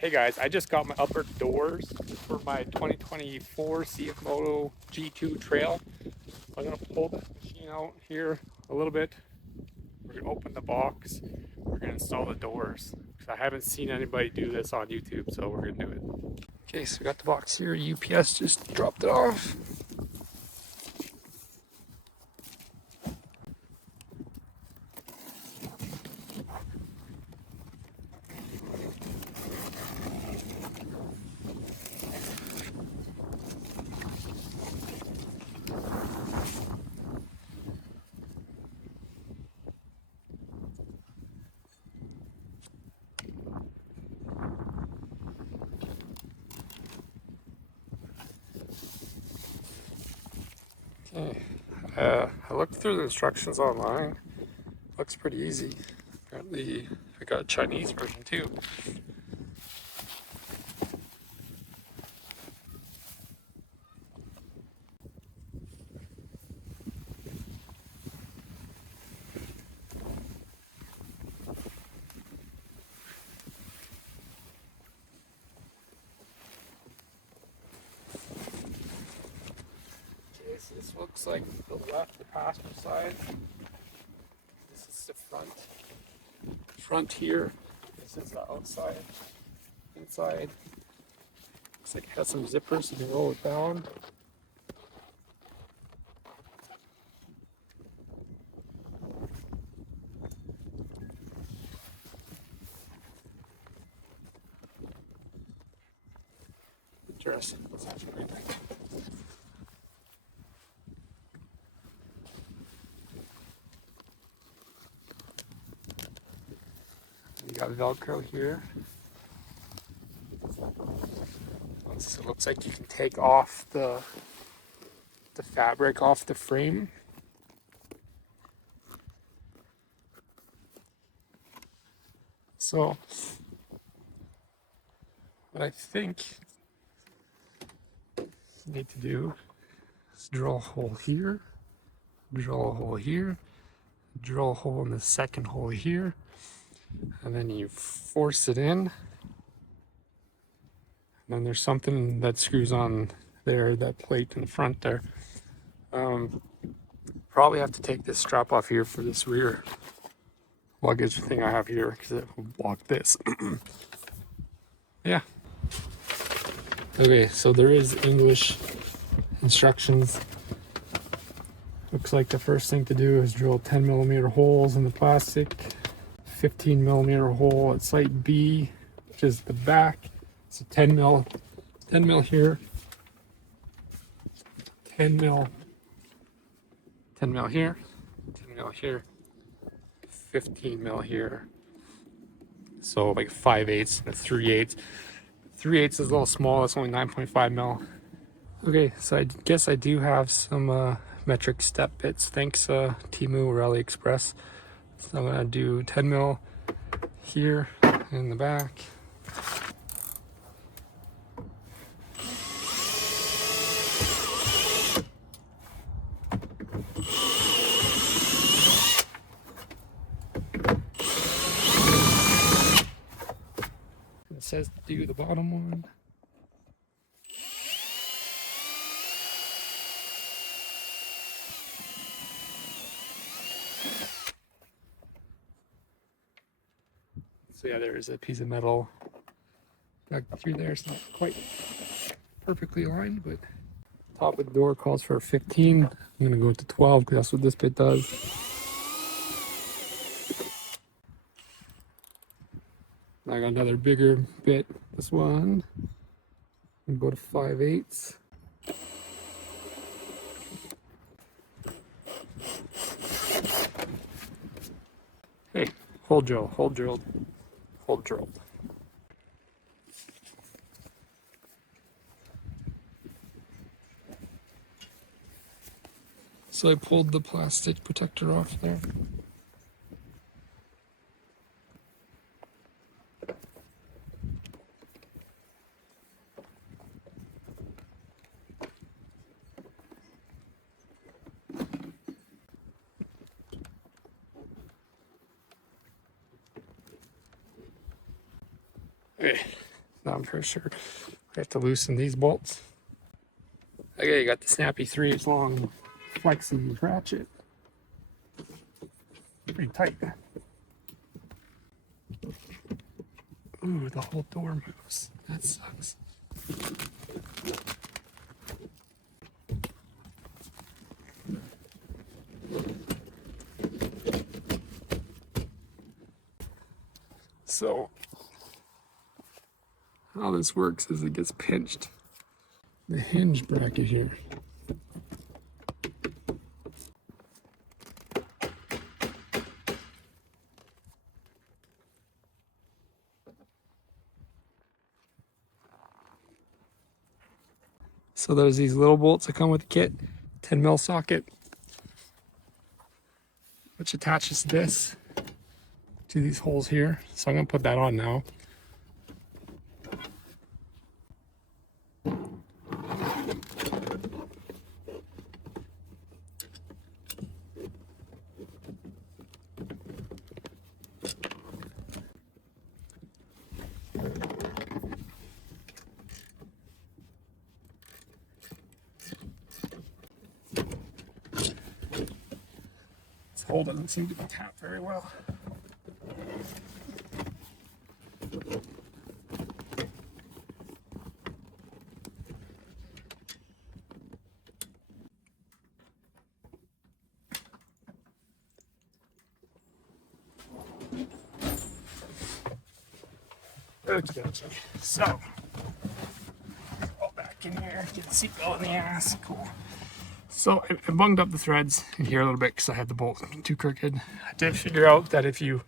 Hey guys, I just got my upper doors for my 2024 CFMOTO G2 trail. I'm gonna pull this machine out here a little bit. We're gonna open the box. We're gonna install the doors. Because I haven't seen anybody do this on YouTube, so we're gonna do it. Okay, so we got the box here. UPS just dropped it off. Okay, I looked through the instructions online. Looks pretty easy. Apparently, I got a Chinese version too. Okay, so this looks like the passenger side. This is the front here. This is the outside. Inside. Looks like it has some zippers so you can roll it down. Interesting. Sounds pretty nice. You got Velcro here. So it looks like you can take off the fabric off the frame. So what I think you need to do is drill a hole here, drill a hole here, drill a hole in the second hole here, and then you force it in. And then there's something that screws on there, that plate in the front there. Probably have to take this strap off here for this rear luggage thing I have here because it will block this. Yeah. Okay, so there is English instructions. Looks like the first thing to do is drill 10mm holes in the plastic, 15mm hole at site B, which is the back. So 10 mil here, 10 mil here, 10 mil here, 15 mil here. So like 5/8 and 3/8. 3/8 is a little small. It's only 9.5 mil. Okay, so I guess I do have some metric step bits. Thanks Temu or AliExpress. So I'm gonna do 10 mil here in the back. It says to do the bottom one. So yeah, there is a piece of metal back through there. It's not quite perfectly aligned, but top of the door calls for 15. I'm gonna go to 12 because that's what this bit does. I got another bigger bit. This one. I'm gonna go to 5/8. Hey, hole drill, hole drilled, hole drilled. So I pulled the plastic protector off there. Okay, Now I'm pretty sure I have to loosen these bolts. Okay, you got the snappy 3/8 long flexi ratchet. Pretty tight. Ooh, the whole door moves. That sucks. So, how this works is it gets pinched. The hinge bracket here. So there's these little bolts that come with the kit, 10mm socket, which attaches this to these holes here. So I'm gonna put that on now. This hole doesn't seem to be tapped very well. Okay, so all back in here, get the seatbelt in the ass, cool. So I bunged up the threads in here a little bit because I had the bolt too crooked. I did figure out that if you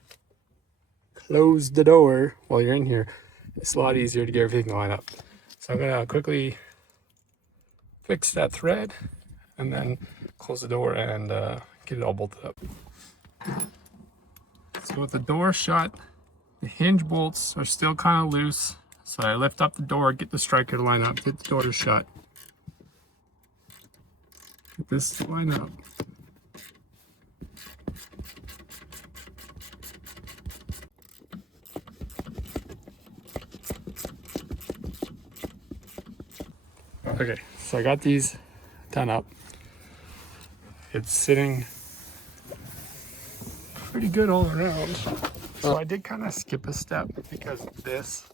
close the door while you're in here, it's a lot easier to get everything to line up. So I'm gonna quickly fix that thread and then close the door and get it all bolted up. So with the door shut, the hinge bolts are still kind of loose. So I lift up the door, get the striker to line up, get the door to shut. Get this to line up. Okay, so I got these done up. It's sitting pretty good all around. So I did kind of skip a step because this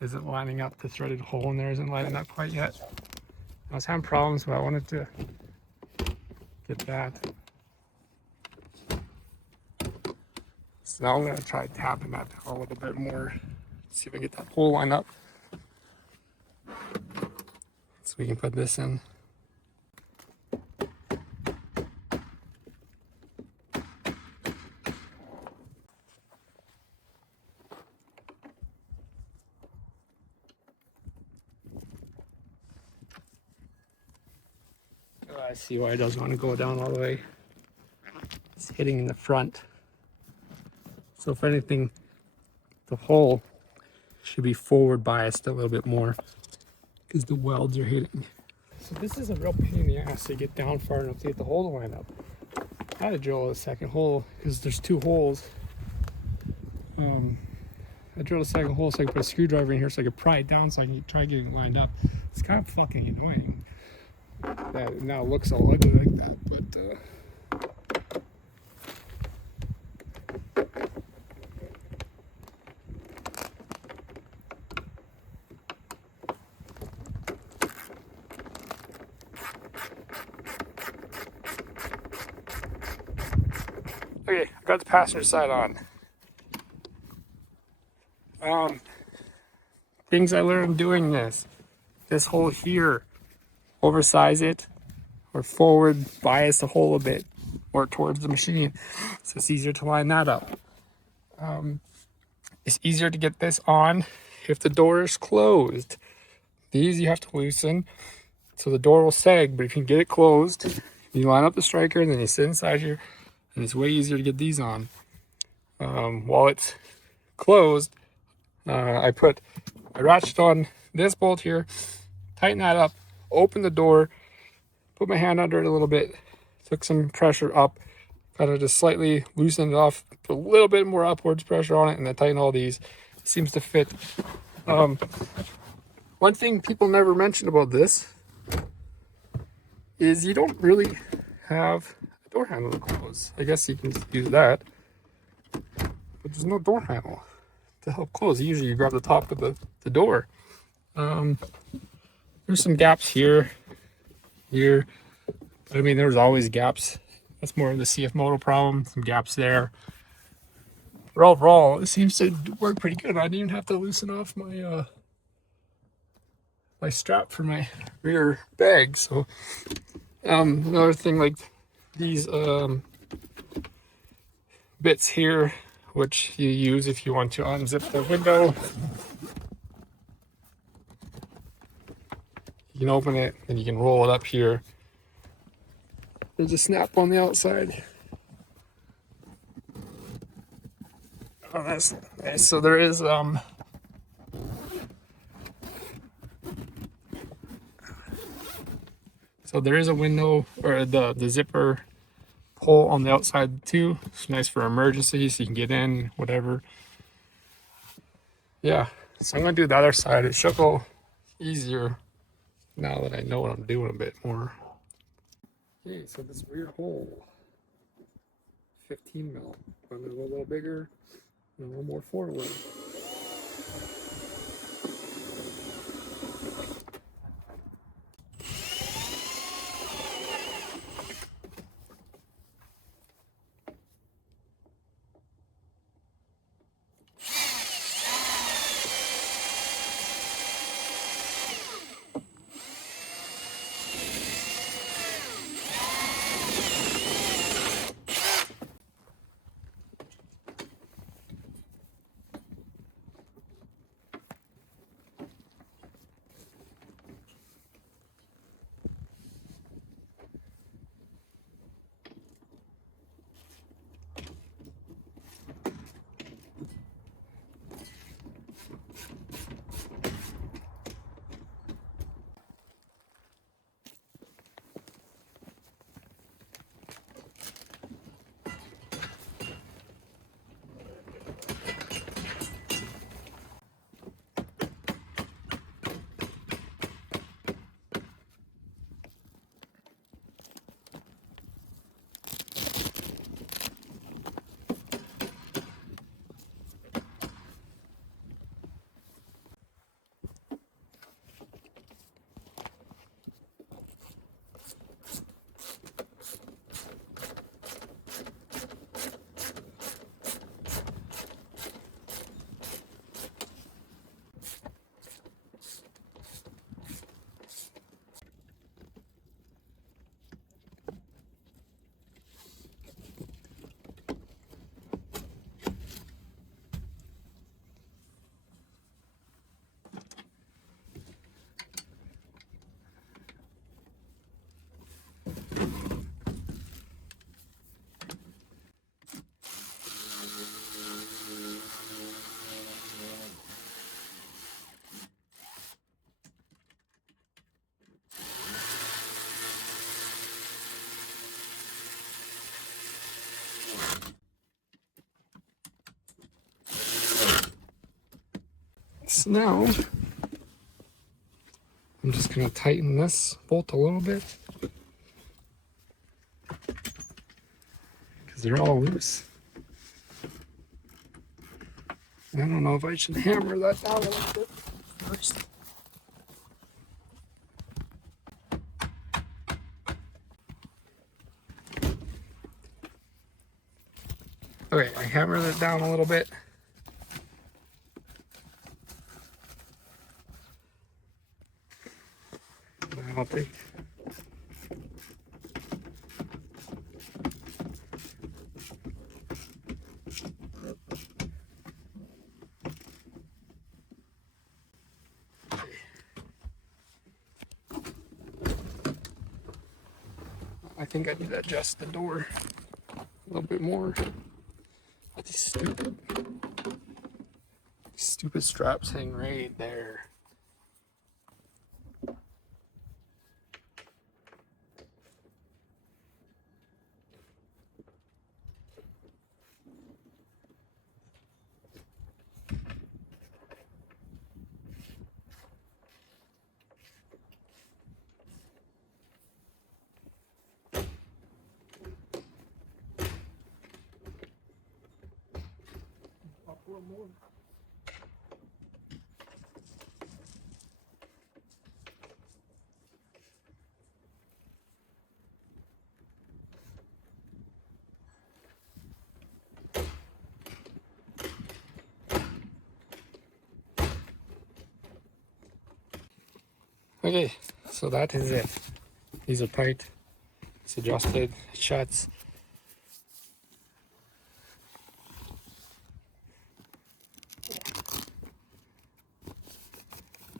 isn't lining up. The threaded hole in there isn't lining up quite yet. I was having problems, but I wanted to get that. So now I'm gonna try tapping that down a little bit more. See if I get that hole lined up. So we can put this in. I see why it doesn't want to go down all the way. It's hitting in the front. So if anything, the hole should be forward biased a little bit more because the welds are hitting. So this is a real pain in the ass to get down far enough to get the hole to line up. I had to drill a second hole because there's two holes. I drilled a second hole so I could put a screwdriver in here so I could pry it down so I can try getting it lined up. It's kind of fucking annoying that it now looks all ugly like that, but okay, I got the passenger side on. Things I learned doing this hole here, oversize it or forward bias the hole a bit or towards the machine so it's easier to line that up. It's easier to get this on if the door is closed. These you have to loosen so the door will sag, but if you can get it closed, you line up the striker and then you sit inside here and it's way easier to get these on. While it's closed, I ratchet on this bolt here, tighten that up, open the door, put my hand under it a little bit, took some pressure up, kind of just slightly loosen it off, put a little bit more upwards pressure on it, and then tighten all these. It seems to fit One thing people never mention about this is you don't really have a door handle to close. I guess you can use that, but there's no door handle to help close. Usually you grab the top of the door. There's some gaps here, but I mean, there's always gaps. That's more of the CFMOTO problem, some gaps there. But overall, it seems to work pretty good. I didn't even have to loosen off my my strap for my rear bag. So another thing, like these bits here, which you use if you want to unzip the window. You can open it and you can roll it up here. There's a snap on the outside. Oh, that's nice. So there is a window, or the zipper hole on the outside too. It's nice for emergencies, so you can get in, whatever. Yeah, so I'm gonna do the other side. It should go easier now that I know what I'm doing a bit more. Okay, so this rear hole, 15 mil. I'm gonna go a little bigger and a little more forward. So now I'm just going to tighten this bolt a little bit because they're all loose. I don't know if I should hammer that down a little bit first. Okay, I hammered it down a little bit. I'll take I think I need to adjust the door a little bit more. These stupid straps hang right there. Okay, so that is it. These are tight. It's adjusted. It shuts.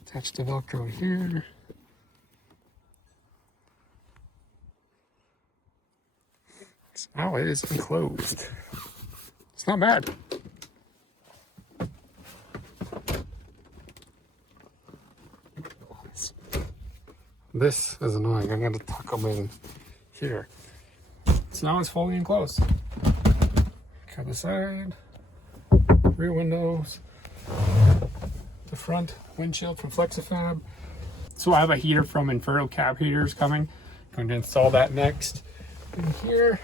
Attach the Velcro here. So now it is enclosed. It's not bad. This is annoying. I'm going to tuck them in here. So now it's fully enclosed. Cut the side, rear windows, the front windshield from Flexifab. So I have a heater from Inferno Cab Heaters coming. I'm going to install that next. In here,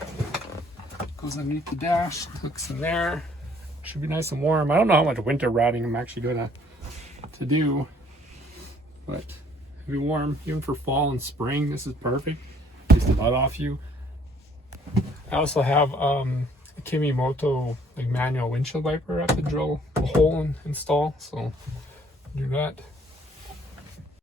goes underneath the dash, hooks in there. Should be nice and warm. I don't know how much winter routing I'm actually going to do, but it'll be warm even for fall and spring. This is perfect. Takes the mud off you. I also have a CFMOTO like manual windshield wiper I have to drill a hole and install, so do that.